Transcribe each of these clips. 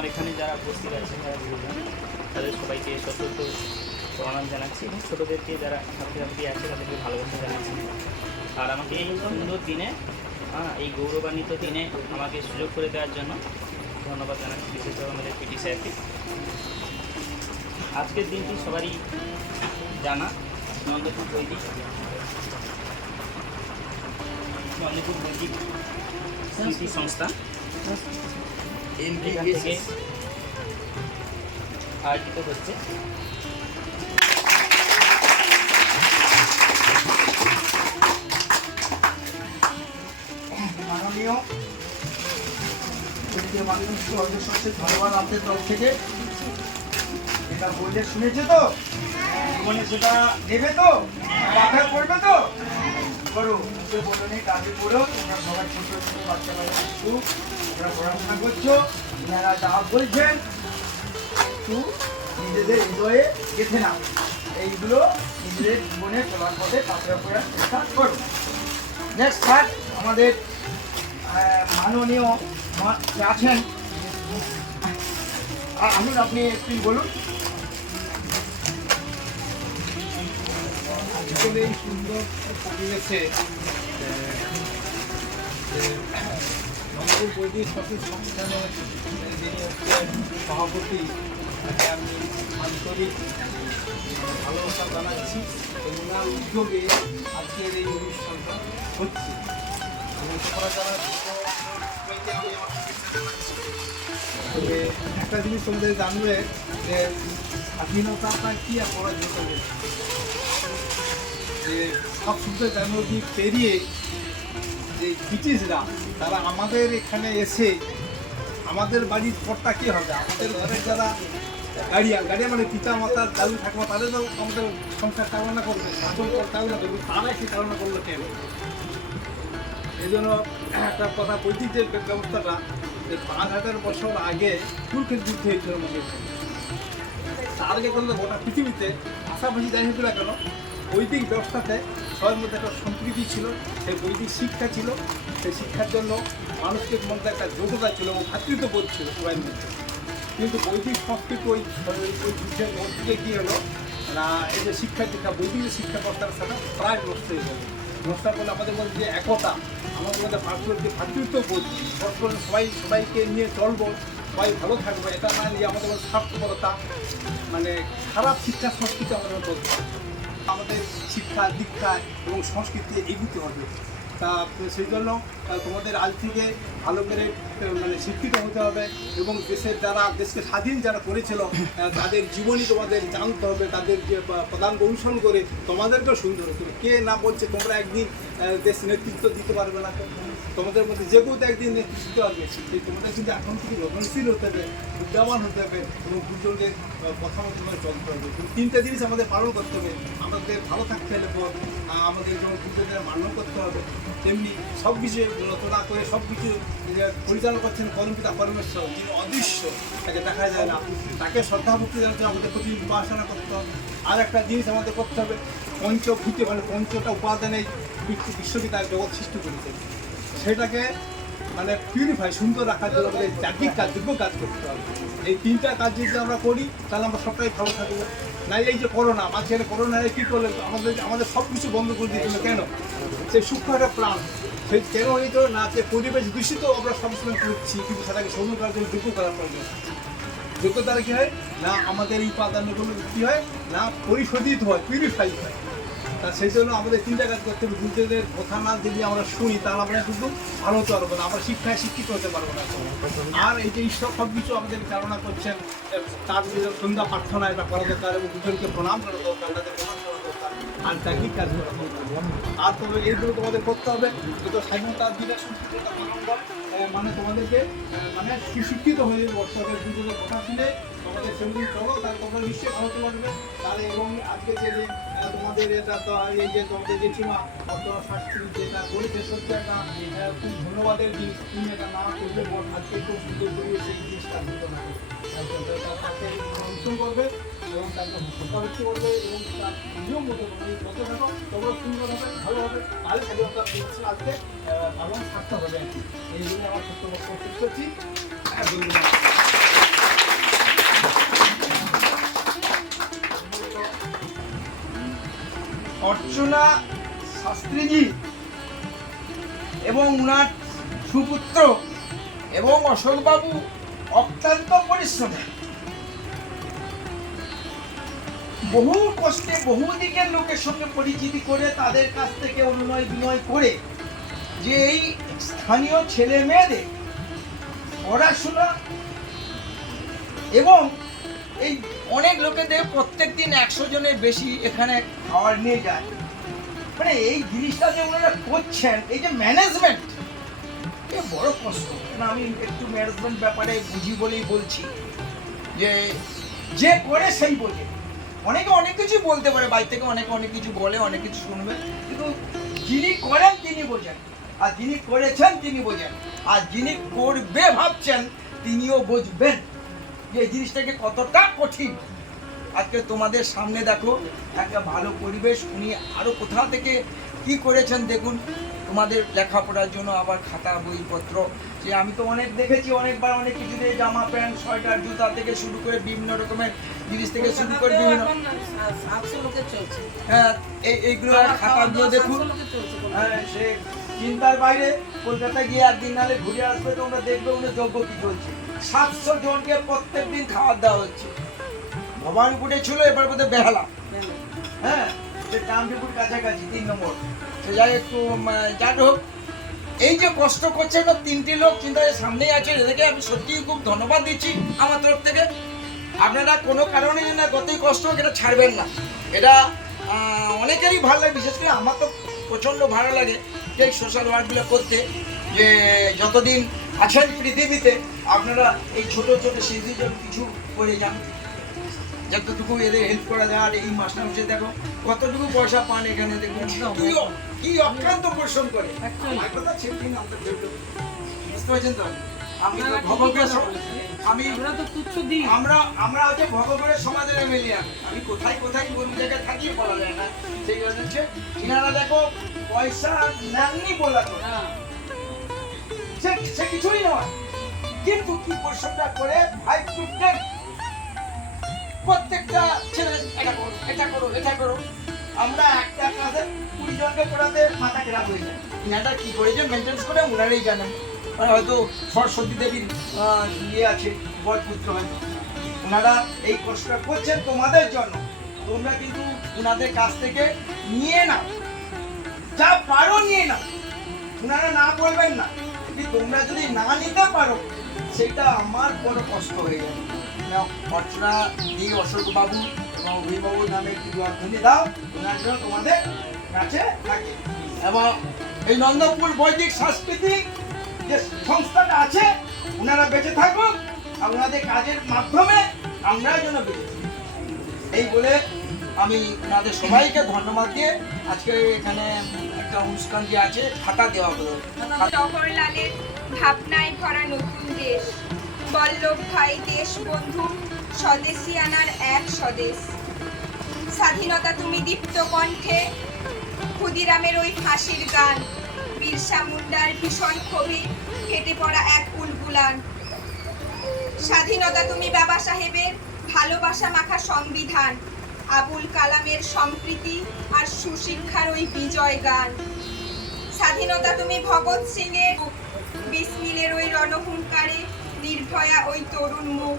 আমার এখানে যারা উপস্থিত আছে যারা গুরুজন তাদের সবাইকে সতর্ক প্রণাম জানাচ্ছি এবং ছোটোদেরকে যারা ছাত্রছাত্রী আছে তাদেরকে ভালোবাসা জানাচ্ছি। আর আমাকে এই সুন্দর দিনে এই গৌরবান্বিত দিনে আমাকে সুযোগ করে দেওয়ার জন্য ধন্যবাদ জানাচ্ছি বিশেষভাবে আমাদের পিটি স্যারকে। আজকের দিনটি সবারই জানা, নন্দপুর বৈদিক স্মৃতি সংস্থা এখান থেকে আয়োজিত হচ্ছে। মাননীয় ধন্যবাদ আপনাদের তরফ থেকে। এটা বললে শুনেছে তো, জীবনে সেটা দেবে তো, মাথায় পড়বে তো, করো মুখে বলো নেই কাজে করো। তোমরা সবাই ছোট ছোট বাচ্চা বাচ্চা একটু তোমরা পড়াশোনা করছো, আপনারা যা বলছেন একটু নিজেদের হৃদয়ে গেঁথে নাও। এইগুলো নিজেদের জীবনে চলার পথে কাজরা করার চেষ্টা করো। নেক্সট স্যার আমাদের মাননীয় আছেন, আসুন আপনি একটু বলুন। আজকের এই সুন্দর পরিবেশে নন্দপুর বৈদিক সঠিক সংস্থানের যিনি হচ্ছেন সভাপতি, তাকে আমি আন্তরিক ভালোবাসা জানাচ্ছি। ওনার উদ্যোগে আজকের এই অনুষ্ঠানটা হচ্ছে এবং তোমরা যারা সবাইকে আমি আমার শুভেচ্ছা জানাচ্ছি। তবে একটা জিনিস তোমাদের জানবে যে স্বাধীনতাটা কি আর পরাজিত হয়েছে, যে সব সুবিধা জানুয়ারি পেরিয়ে যে ব্রিটিশরা তারা আমাদের এখানে এসে আমাদের বাড়ির পরটা কী হবে, আমাদের ঘরের যারা গাড়িয়ান মানে পিতা মাতার দাদু ঠাকুমা তাদের আমাদের সংসার চালনা করবে, শাসন চালনা করবে, তারা কি চালনা করলো কেন? এই জন্য একটা কথা বলছি যে ব্যবস্থাটা যে ৫,০০০ বছর আগে তুর্কের যুদ্ধ হয়েছিল আমাদের, তার আগে করলে গোটা পৃথিবীতে পাশাপাশি যাই হতো না কেন বৈদিক ব্যবস্থাতে সবার মধ্যে একটা সম্প্রীতি ছিল, সেই বৈদিক শিক্ষা ছিল। সেই শিক্ষার জন্য মানুষের মধ্যে একটা যোগ্যতা ছিল এবং ভ্রাতৃত্ববোধ ছিল সবাই মধ্যে। কিন্তু বৈদিক সংস্কৃতি ওই যুদ্ধের মধ্যে কী হলো না, এই যে শিক্ষা বৈদিক শিক্ষা ব্যবস্থার সাথে প্রায় নষ্ট হয়ে গেল। নষ্ট করলে আমাদের মধ্যে যে একতা, আমাদের মধ্যে ভ্রাতৃত্ববোধ, পরস্পর সবাইকে নিয়ে চলবো, সবাই ভালো থাকবে, এটা না নিয়ে আমাদের মধ্যে স্বার্থপরতা মানে খারাপ শিক্ষা সংস্কৃতি আমাদের মধ্যে। আমাদের শিক্ষা দীক্ষা এবং সংস্কৃতি এগোতে হবে। তা সেই জন্য তোমাদের আজ থেকে ভালো করে মানে শিক্ষিত হতে হবে এবং দেশকে স্বাধীন যারা করেছিল তাদের জীবনী তোমাদের জানতে হবে, তাদের যে প্রধান অনুসরণ করে তোমাদেরকেও সুন্দর হতে হবে। কে না বলছে তোমরা একদিন দেশ নেতৃত্ব দিতে পারবে না, তোমাদের মধ্যে যে কেউ তো একদিন নেতৃত্ব দিতে পারবে। সেই তোমাদের কিন্তু এখন থেকে রক্ষণশীল হতে হবে, বিদ্যাবান হতে হবে এবং গুরুজনদের কথা মতো চলতে হবে। তিনটা জিনিস আমাদের পালন করতে হবে। আমাদের ভালো থাকতে হলে আমাদের যেমন গুরুজনদের মান্য করতে হবে, তেমনি সব কিছু রচনা করে সব কিছু পরিচালনা করছেন পরমপিতা পরমেশ্বর, যিনি অদৃশ্য, তাকে দেখা যায় না, তাকে শ্রদ্ধা ভক্তি জানাতে আমাদের প্রতি উপাসনা করতে হবে। আর একটা জিনিস আমাদের করতে হবে, পঞ্চভূতে মানে পঞ্চটা উপাদানে বিশ্বকে তার জগৎ সৃষ্টি করেছে, সেটাকে মানে পিউরিফাই সুন্দর রাখার জন্য আমাদের চাকরির কাজ যোগ্য কাজ করতে হবে। এই তিনটা কাজ যদি আমরা করি তাহলে আমরা সবটাই ভালো থাকবো। না এই যে করোনা মাঝখানে করোনায় কী করলে আমাদের সব কিছু বন্ধ করে দিয়েছিল, কেন? সেই সূক্ষ্ম একটা প্রাণ সেই কেন হইতো না, যে পরিবেশ দূষিত আমরা সবসময় করছি, কিন্তু সেটাকে সৌম্য করার জন্য যোগ্য করার প্রয়োজন। যোগ্য দ্বারা কী হয় না, আমাদের এই উপাদানগুলো কী হয় না পরিশোধিত হয়, পিউরিফাই হয়। তা সেই জন্য আমাদের তিনটা কাজ করতে হবে। গুরুজনদের কথা না যদি আমরা শুনি তাহলে আমরা কিন্তু ভালো হতে পারবো না, আমরা শিক্ষায় শিক্ষিত হতে পারবো না। আর এই যে ঈশ্বর সব কিছু আমাদের চালনা করছেন, তার সন্ধ্যা প্রার্থনায় এটা করা দরকার এবং গুরুজনকে প্রণাম করা দরকার, তাদের প্রণাম করা দরকার, আর চাকরির কাজ করা দরকার। আর তবে এইগুলো তোমাদের করতে হবে। যত স্বাধীনতার দিনে সংস্কৃতিটা পালন করে মানে তোমাদেরকে মানে সুশিক্ষিত হয়ে বসতে হবে। গুরুজনের কথা শুনে তোমাদের সেগুলি চলো, তাহলে তোমরা নিশ্চয়ই ভালো হতে পারবে। তাহলে এবং আজকে যে তোমাদের এটা তো এই যে তোমাদের যে সীমা বর্তমান শাস্ত্রী যেটা করেছে, সত্যি একটা খুব ধন্যবাদের জিনিস। তুমি এটা না করলে আজকে খুব সুন্দর করে সেই জিনিসটা হতো না, তাকে অনুসরণ করবে এবং তাকে শ্রদ্ধাভক্তি করবে এবং তার নিয়ম মতো যত থাকো তোমরা সুন্দর হবে, ভালো হবে, তাহলে স্বাধীনতা আজকে পালন থাকতে হবে আর কি। এইগুলো আমার সত্য বক্তব্য শেষ করছি। ধন্যবাদ। অর্চনা শাস্ত্রীজি এবং উনার সুপুত্র এবং অশোকবাবু অত্যন্ত পরিশ্রমী, বহু কষ্টে বহু দিকের লোকের সঙ্গে পরিচিতি করে তাদের কাছ থেকে অনুনয় বিনয় করে যে এই স্থানীয় ছেলে মেয়েদের পড়াশোনা এবং এই অনেক লোকেদের প্রত্যেকদিন 100 জনের বেশি এখানে খাবার নিয়ে যায়, মানে এই জিনিসটা যে ওনারা করছেন, এই যে ম্যানেজমেন্ট, এ বড় কষ্ট। না, আমি একটু ম্যানেজমেন্ট ব্যাপারে বুঝি বলেই বলছি, যে যে করে সেই বোঝে। অনেকে অনেক কিছু বলতে পারে, বাইরে থেকে অনেকে অনেক কিছু বলে, অনেক কিছু শুনবে, কিন্তু যিনি করেন তিনি বোঝেন, আর যিনি করেছেন তিনি বোঝেন, আর যিনি করবে ভাবছেন তিনিও বুঝবেন যে এই জিনিসটাকে কতটা কঠিন। আজকে তোমাদের সামনে দেখো একটা ভালো পরিবেশ, উনি আরো কোথা থেকে কি করেছেন দেখুন, তোমাদের লেখাপড়ার জন্য আবার খাতা বইপত্র, যে আমি তো অনেক দেখেছি, অনেকবার অনেক কিছু দিয়ে জামা প্যান্ট সোয়েটার জুতা থেকে শুরু করে বিভিন্ন রকমের জিনিস থেকে শুরু করে বিভিন্ন, হ্যাঁ এইগুলো খাতাগুলো দেখুন, হ্যাঁ সে চিন্তার বাইরে। কলকাতায় গিয়ে একদিন নাহলে ঘুরে আসবে, তোমরা দেখবে উনি যোগ্য কি চলছে। 700 জনকে প্রত্যেক দিন খাবার দেওয়া হচ্ছে। ভবানীপুরে ছিল, এবার বোধহয় বেহালা, হ্যাঁ সে টামটিপুর কাছাকাছি 3 নম্বর। সে যাই একটু যাই হোক, এই যে কষ্ট করছে না 3টি লোক চিন্তায় সামনেই আছে, এদেরকে আমি সত্যিই খুব ধন্যবাদ দিচ্ছি আমার তরফ থেকে। আপনারা কোনো কারণে না যতই কষ্ট হোক এটা ছাড়বেন না, এটা অনেকেরই ভালো লাগে, বিশেষ করে আমার তো প্রচণ্ড ভালো লাগে যে এই সোশ্যাল ওয়ার্কগুলো করতে, যে যতদিন আছেন পৃথিবীতে আপনারা এই ছোট ছোট শিশুদের জন্য কিছু করে যান, যতটুকু এদের হেল্প করা যায়। আর এই মাস্টারমশাই দেখো কতটুকু পয়সা পান এখানে, দেখুন কি অক্লান্ত পরিশ্রম করে। আমার কথা ছেড়ে দিন, আমরা বুঝতে পারছেন তো, আমি তো ভগবানের আমরা হচ্ছে ভগবানের সমাজের এমএলএ। আমি কোথায় কোথায় কোন জায়গায় থাকি বলা যায় না, সেই হচ্ছে এনারা দেখো পয়সা নেননি বলা তো সে কিছুই নয়, কিন্তু কি পরিশ্রমটা করে 5 to 10 প্রত্যেকটা ছেলে এটা করো এটা করো এটা করো। আমরা একটা ক্লাসে 20 জনকে পড়াতে মাথা খারাপ হয়ে যায়। এনারা কি করে যে মেনটেন্স করে ওনারাই জানেন, হয়তো সরস্বতী দেবীর ইয়ে আছে, বরপুত্র হয়, ওনারা এই কষ্টটা করছেন তোমাদের জন্য। তোমরা কিন্তু ওনাদের কাছ থেকে নিয়ে নাও, যা পারো নিয়ে নাও, ওনারা না বলবেন না, কিন্তু তোমরা যদি না নিতে পারো সেটা আমার বড় কষ্ট হয়ে যাবে। অর্চনা দিয়ে অশোক বাবু এবং অভিবাবুর নামে একটি ধ্বনি দাও, ওনার জন্য তোমাদের কাছে থাকে। এবং এই নন্দপুর বৈদিক সাংস্কৃতিক যে সংস্থাটা আছে, ওনারা বেঁচে থাকুক, আর ওনাদের কাজের মাধ্যমে আমরা যেন বেঁচে থাকি। এই বলে আমি ওনাদের সবাইকে ধন্যবাদ দিয়ে আজকে এখানে একটা অনুষ্ঠান যে আছে খাতা দেওয়া হলো। জওহরলালের ভাবনায় ভরা নতুন দেশ, বল্লভ ভাই দেশ বন্ধু, স্বদেশী আনার এক স্বদেশ। স্বাধীনতা তুমি দীপ্ত কণ্ঠে, ক্ষুদিরামের ওই ফাঁসির গান, বিরসা মুন্ডার ভীষণ ক্ষোভে ফেটে পড়া এক উলগুলান। স্বাধীনতা তুমি বাবা সাহেবের ভালোবাসা মাখা সংবিধান, আবুল কালামের সম্প্রীতি আর সুশিক্ষার ওই বিজয় গান। স্বাধীনতা তুমি ভগৎ সিং এর বিসমিলের ওই রণহুঙ্কারে নির্ভয়া ওই তরুণ মুখ।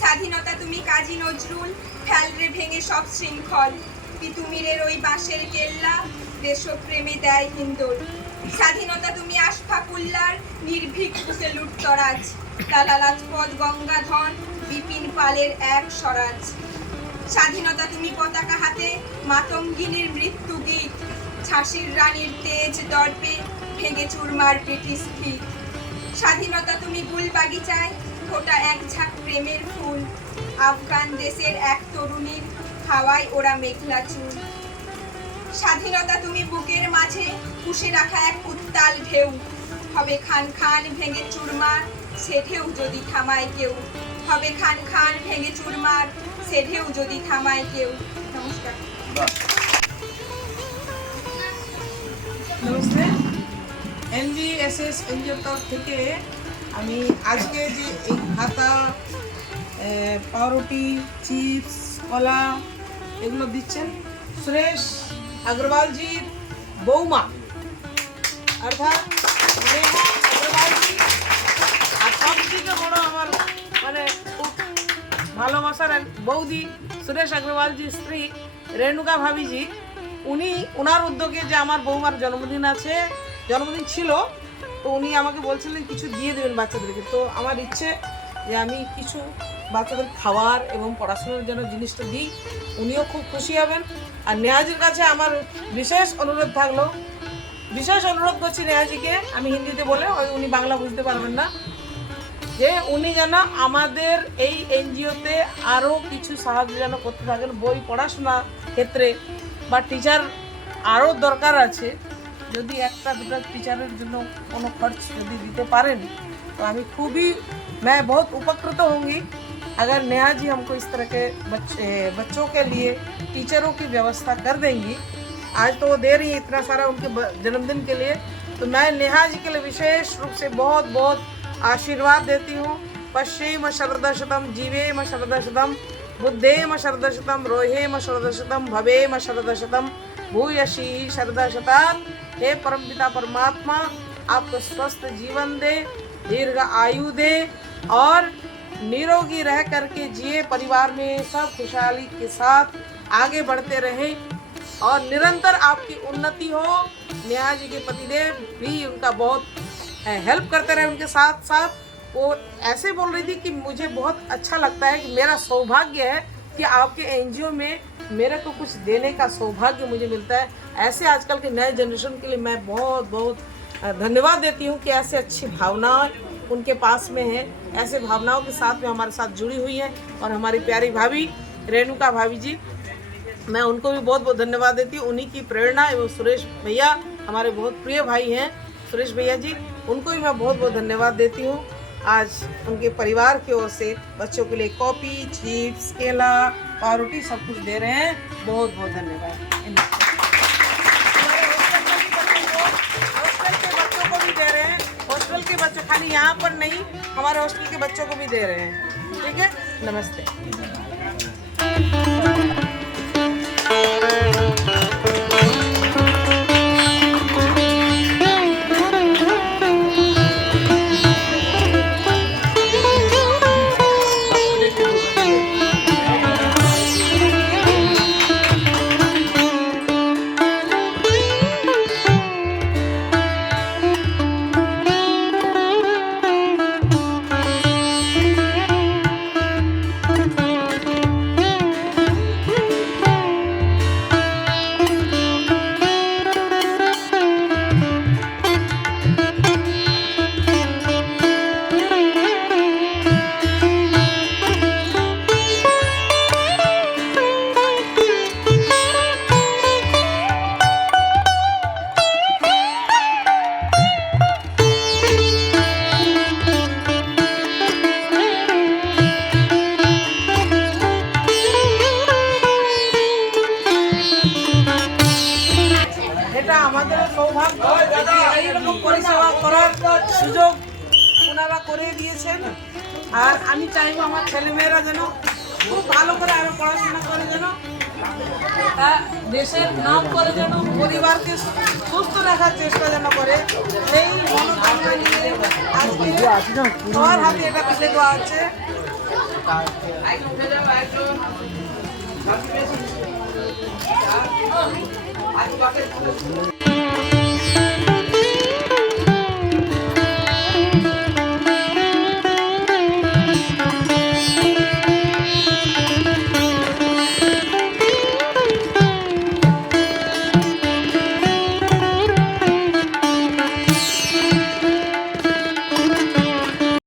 স্বাধীনতা তুমি কাজী নজরুল ফেলরে ভেঙে সব শৃঙ্খল, তিতুমিরের ওই বাঁশের কেল্লা দেশপ্রেমে দেয় হিন্দোল। স্বাধীনতা তুমি আশফাকুল্লার নির্ভীক বুকে লুটতরাজ, লালা লাজপত গঙ্গাধর বিপিন পালের এক স্বরাজ। স্বাধীনতা তুমি পতাকা হাতে মাতঙ্গিনীর মৃত্যু গীত, ঝাঁসির রানীর তেজ দর্পে ভেঙে চুরমার ব্রিটিশ ভিত। স্বাধীনতা তুমি গুল বাগিচায় ফোটা এক ঝাঁক প্রেমের ফুল, আফগান দেশের এক তরুণীর হাওয়ায় ওরা মেঘলা চুল। স্বাধীনতা তুমি বুকের মাঝে পুষে রাখা এক উত্তাল ঢেউ, হবে খান খান ভেঙে চুরমার সে ঢেউ যদি থামায় কেউ, হবে খান খান ভেঙে চুরমার সে ঢেউ যদি থামায় কেউ। নমস্কার। নমস্তে। NGSS এনজিওর তরফ থেকে আমি আজকে যে এই ভাতা, পাউরুটি, চিপস, কলা এগুলো দিচ্ছেন, সুরেশ अग्रवालजीর বৌমা অর্থাৎ নেহা अग्रवालजी। আর সবথেকে বড় আমার মানে খুব ভালোবাসার এক বৌদি সুরেশ अग्रवालजीর স্ত্রী রেণুকা ভাবিজি, উনি ওনার উদ্যোগে যে আমার বৌমার জন্মদিন ছিল, তো উনি আমাকে বলছিলেন কিছু দিয়ে দেবেন বাচ্চাদেরকে। তো আমার ইচ্ছে যে আমি কিছু বাচ্চাদের খাওয়ার এবং পড়াশোনার জন্য জিনিসটা দিই, উনিও খুব খুশি হবেন। আর নেহাজির কাছে আমার বিশেষ অনুরোধ থাকলো, বিশেষ অনুরোধ করছি নেহাজিকে, আমি হিন্দিতে বলে উনি বাংলা বুঝতে পারবেন না, যে উনি যেন আমাদের এই এনজিওতে আরও কিছু সাহায্য যেন করতে থাকেন। বই পড়াশোনার ক্ষেত্রে বা টিচার আরও দরকার আছে, যদি একটা দুটো टीचर জন্য কোনো খরচ যদি দিতে পারেন तो আমি খুবই मैं बहुत उपकृत होंगी अगर नेहा जी हमको इस तरह के बच्चों के लिए टीचरों की व्यवस्था कर देंगी। आज तो वो दे रही है इतना सारा उनके जन्मदिन के लिए, तो मैं नेहा जी के लिए विशेष रूप से बहुत बहुत आशीर्वाद देती हूँ। पश्चिम शरदशतम जीवेम शरदशतम बुद्धेम शरदशतम रोहेम शरदशतम भवेम शरदशतम भूयसी शरदशतम। हे परमपिता परमात्मा आपको स्वस्थ जीवन दे, दीर्घ आयु दे और निरोगी रह करके जिए, परिवार में सब खुशहाली के साथ आगे बढ़ते रहें और निरंतर आपकी उन्नति हो। नेहा जी के पतिदेव भी उनका बहुत हेल्प करते रहे, उनके साथ साथ वो ऐसे बोल रही थी कि मुझे बहुत अच्छा लगता है कि मेरा सौभाग्य है कि आपके एनजीओ में मेरे को कुछ देने का सौभाग्य मुझे मिलता है। ऐसे आजकल के नए जनरेशन के लिए मैं बहुत बहुत धन्यवाद देती हूँ कि ऐसे अच्छी भावनाएं उनके पास में है, ऐसे भावनाओं के साथ में हमारे साथ जुड़ी हुई हैं। और हमारी प्यारी भाभी रेणुका भाभी जी, मैं उनको भी बहुत बहुत धन्यवाद देती हूँ। उन्हीं की प्रेरणा एवं सुरेश भैया हमारे बहुत प्रिय भाई हैं, सुरेश भैया जी, उनको भी मैं बहुत बहुत धन्यवाद देती हूँ। आज उनके परिवार की ओर से बच्चों के लिए कॉपी, चिप्स, केला, पावरोटी सब कुछ दे रहे हैं। बहुत बहुत धन्यवाद। हॉस्टल के बच्चों को भी दे रहे हैं, हॉस्टल के बच्चों खाली यहाँ पर नहीं, हमारे हॉस्टल के बच्चों को भी दे रहे हैं। ठीक है, नमस्ते। আমাদের সৌভাগ্য এইরকম পরিষেবা করার সুযোগ ওনারা করে দিয়েছেন। আর আমি চাইবো আমার ছেলেমেয়েরা যেন খুব ভালো করে আরো পড়াশোনা করে, যেন দেশের নাম করে, যেন পরিবারকে সুস্থ রাখার চেষ্টা যেন করে, সেই মনোকামনা নিয়ে আজকে সবার হাতে এটা তুলে দেওয়া আছে।